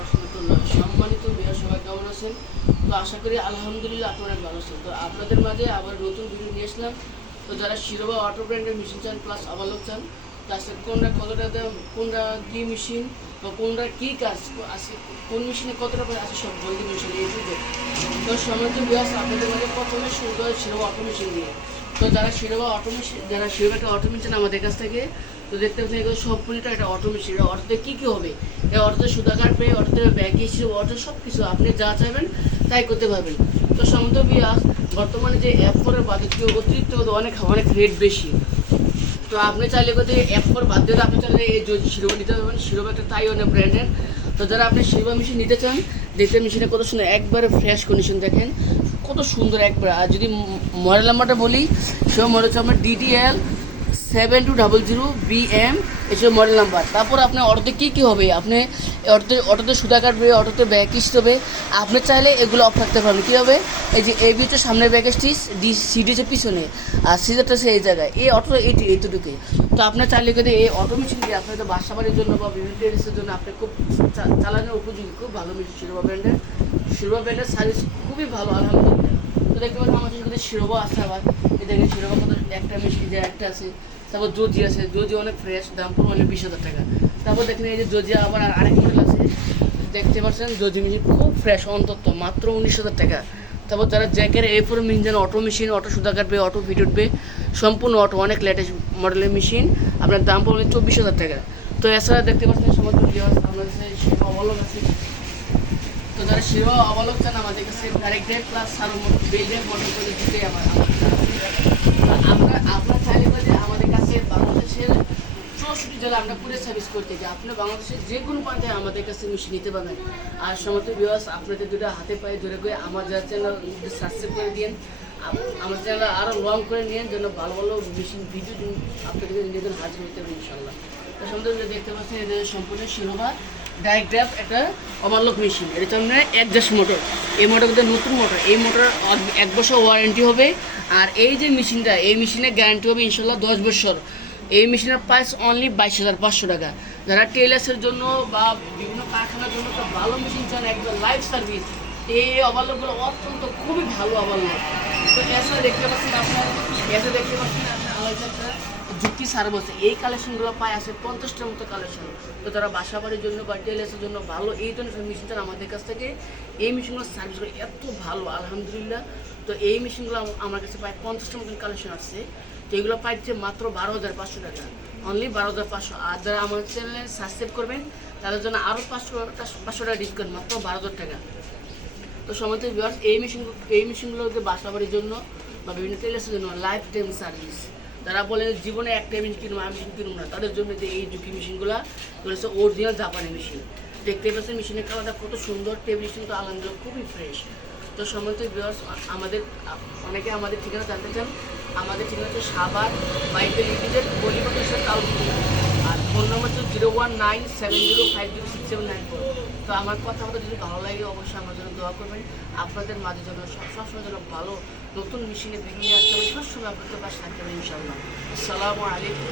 রহমতুল্লাহ। সম্মানিত ভাইয়া সবাই কেমন আছেন? তো আশা করি আলহামদুলিল্লাহ আপনারা ভালো আছেন। তো আপনাদের মাঝে আবার নতুন ভিডিও নিয়ে আসলাম। তো যারা শিরোবা অটো ব্র্যান্ডের মেশিন চান প্লাস আবালক চান, তার সাথে কোনটা কতটা দাম, কোনটা কী মেশিন বা কোনটা কী কাজ আছে, কোন মেশিনে কতটা করে আছে সব বলতে মেশিন এই যুগে। তো সম্মানিত ভাইয়া আপনাদের মাঝে প্রথমে শুরু করে শিরোবা অটো মেশিন দিয়ে। তো যারা শিরোবা অটো মেশিন, যারা শিরোবা একটা অটো মেশিন আমাদের কাছ থেকে, তো দেখতে পাচ্ছেন এগুলো সম্পূর্ণটা একটা অটো মেশিন। অটোতে কী কী হবে, এই অটোতে সুতা কাটবে, অটোতে ব্যাগ হিসেবে, অটো সব কিছু আপনি যা চাইবেন তাই করতে পারবেন। তো সমন্ত বিয়াস বর্তমানে যে অ্যাপ ফোরের বাজেট অতিরিক্ত অনেক অনেক রেট বেশি। তো আপনি চাইলে কোথাও অ্যাপ ফোর বাদ দিলে আপনি চাইলে এই শিরোবা নিতে পারবেন। শিরোবা একটা তাইওয়ানের ব্র্যান্ডের। তো যারা আপনি শিরোবা মেশিন নিতে চান, দেখতে মেশিনে কত সুন্দর, একবারে ফ্রেশ কন্ডিশন দেখেন কত সুন্দর একবার। আর যদি মডেল নাম্বারটা বলি, সে মডেল হচ্ছে আপনার DTL 7200BM, এসব মডেল নাম্বার। তারপর আপনার অটোতে কী কী হবে, আপনি অটোতে সুতা কাটবে, অটোতে ব্যাগ স্টিচ হবে। আপনি চাইলে এগুলো অফ রাখতে পারবেন। কী হবে, এই যে এবি হচ্ছে সামনের ব্যাগের স্টিচ, সিডি হচ্ছে পিছনে, আর সিজারটা হচ্ছে এই জায়গায়, এই অটো এইটুকুই। তো আপনার চাইলে কিন্তু এই অটো মেশিন দিয়ে আপনার বাসা বাড়ির জন্য বা বিভিন্ন টেরিসের জন্য আপনি খুব চালানোর উপযোগী, খুব ভালো মেশিন। শিরোবা ব্র্যান্ডের সার্ভিস খুবই ভালো আলহামদুলিল্লাহ। তো দেখতে পাচ্ছেন আমার কিন্তু শিরোবা আছে। আবার এই দেখেন শিরোবা কত, একটা মেশিন যে একটা আছে। তারপর জজি আছে, জজি অনেক ফ্রেশ, দাম পড়বে অনেক 20,000 টাকা। তারপর দেখেন এই যে জজি আবার আরেক মডেল আছে, দেখতে পাচ্ছেন জজি মেশিন খুব ফ্রেশ, অন্তত মাত্র 19,000 টাকা। তারপর যারা জ্যাকের A4 machine, auto machine, auto সুতা কাটবে, অটো ফিট উঠবে, সম্পূর্ণ অটো, অনেক লেটেস্ট মডেলের মেশিন, আপনার দাম পড়বে 24,000 টাকা। তো এছাড়া দেখতে পাচ্ছেন সমস্ত আপনার সেবা অবলক আছে। তো যারা সেবা অবলক চান আমাদের কাছে ডাইরেক্ট ডেট প্লাস সার বেল্ডের মডেল করে দিতে আপনার চাইলে যে আমাদের কাছে বাংলাদেশের 64 জেলা আমরা পুরো সার্ভিস করতে যাই। আপনি বাংলাদেশের যে কোনো প্রান্তে আমাদের কাছে মেশিন নিতে পারবেন। আর সমস্ত ভিউয়ার্স আপনাদের দুটো হাতে পায়ে ধরে করে আমার যারা চ্যানেল সাবস্ক্রাইব করে দিন, আমার চ্যানেল আরও লং করে নিন, যেন ভালো ভালো মেশিন ভিডিও আপনাদের নিজেদের হাজির হতে হবে ইনশাল্লাহ। তো সুন্দর দেখতে পাচ্ছেন এদের সম্পূর্ণ শিরোবা ডাইরেক্ট ড্রাইভ একটা ওভারলক মেশিন। এটা হচ্ছে আপনার অ্যাডজাস্ট মোটর। এই মোটর কিন্তু নতুন মোটর, এই মোটর 1 বছর ওয়ারেন্টি হবে। আর এই যে মেশিনটা, এই মেশিনের গ্যারান্টি হবে ইনশাল্লাহ 10 বছর। এই মেশিনের প্রাইস অনলি 22,500 টাকা। যারা টেলার্সের জন্য বা বিভিন্ন কারখানার জন্য একটা ভালো মেশিন চান, একদম লাইফ সার্ভিস, এই ওভারলকগুলো অত্যন্ত খুবই ভালো ওভারলক। তো এছাড়া দেখতে পাচ্ছেন আপনার আমার একটা যুক্তি সার্ভ আছে। এই কালেকশনগুলো পায় আছে 50টার মতো কালেকশন। তো যারা বাসা বাড়ির জন্য বা টেলার্সের জন্য ভালো এই ধরনের মেশিনটা আমাদের কাছ থেকে, এই মেশিনগুলো সার্ভিসগুলো এত ভালো আলহামদুলিল্লাহ। তো এই মেশিনগুলো আমার কাছে প্রায় 50টার মতন কালেকশন আসছে। তো এগুলো পাইছে মাত্র 12,500 টাকা, অনলি 12,500। আর যারা আমার চ্যানেলে সাবস্ক্রাইব করবেন তাদের জন্য আরও 500 টাকা ডিসকাউন্ট, মাত্র 12,000 টাকা। তো সমস্ত ভিউয়ার্স এই মেশিনগুলোকে বাসা বাড়ির জন্য বা বিভিন্ন টেলার্সের জন্য লাইফ টাইম সার্ভিস। যারা বলে জীবনে একটা মেশিন কিনবো, আমি মেশিন কিনবো না, তাদের জন্য যে এই ঝুঁকি মেশিনগুলো হচ্ছে অরিজিনাল জাপানি মেশিন। দেখতে পাচ্ছেন মেশিনের কালারটা কত সুন্দর, টেবিল কিন্তু আলহামদুলিল্লাহ খুবই ফ্রেশ। তো সমস্ত ভিউয়ার্স আমাদের অনেকে আমাদের ঠিকানা জানতে চান। আমাদের ঠিকানা হচ্ছে সাভার বাইকের লিমিটেড গলিপথের সাথে তালপুর। আর ফোন নম্বর হচ্ছে 019705067994। তো আমার কথা যদি ভালো লাগে অবশ্যই আমার জন্য দোয়া করবেন। আপনাদের মাঝে জন্য সবসময় যেন ভালো নতুন মেশিনে ভিডিও নিয়ে আসতে হবে, সবসময় আপনাদের পাশে থাকতে হবে ইনশাআল্লাহ। আসসালামু আলাইকুম।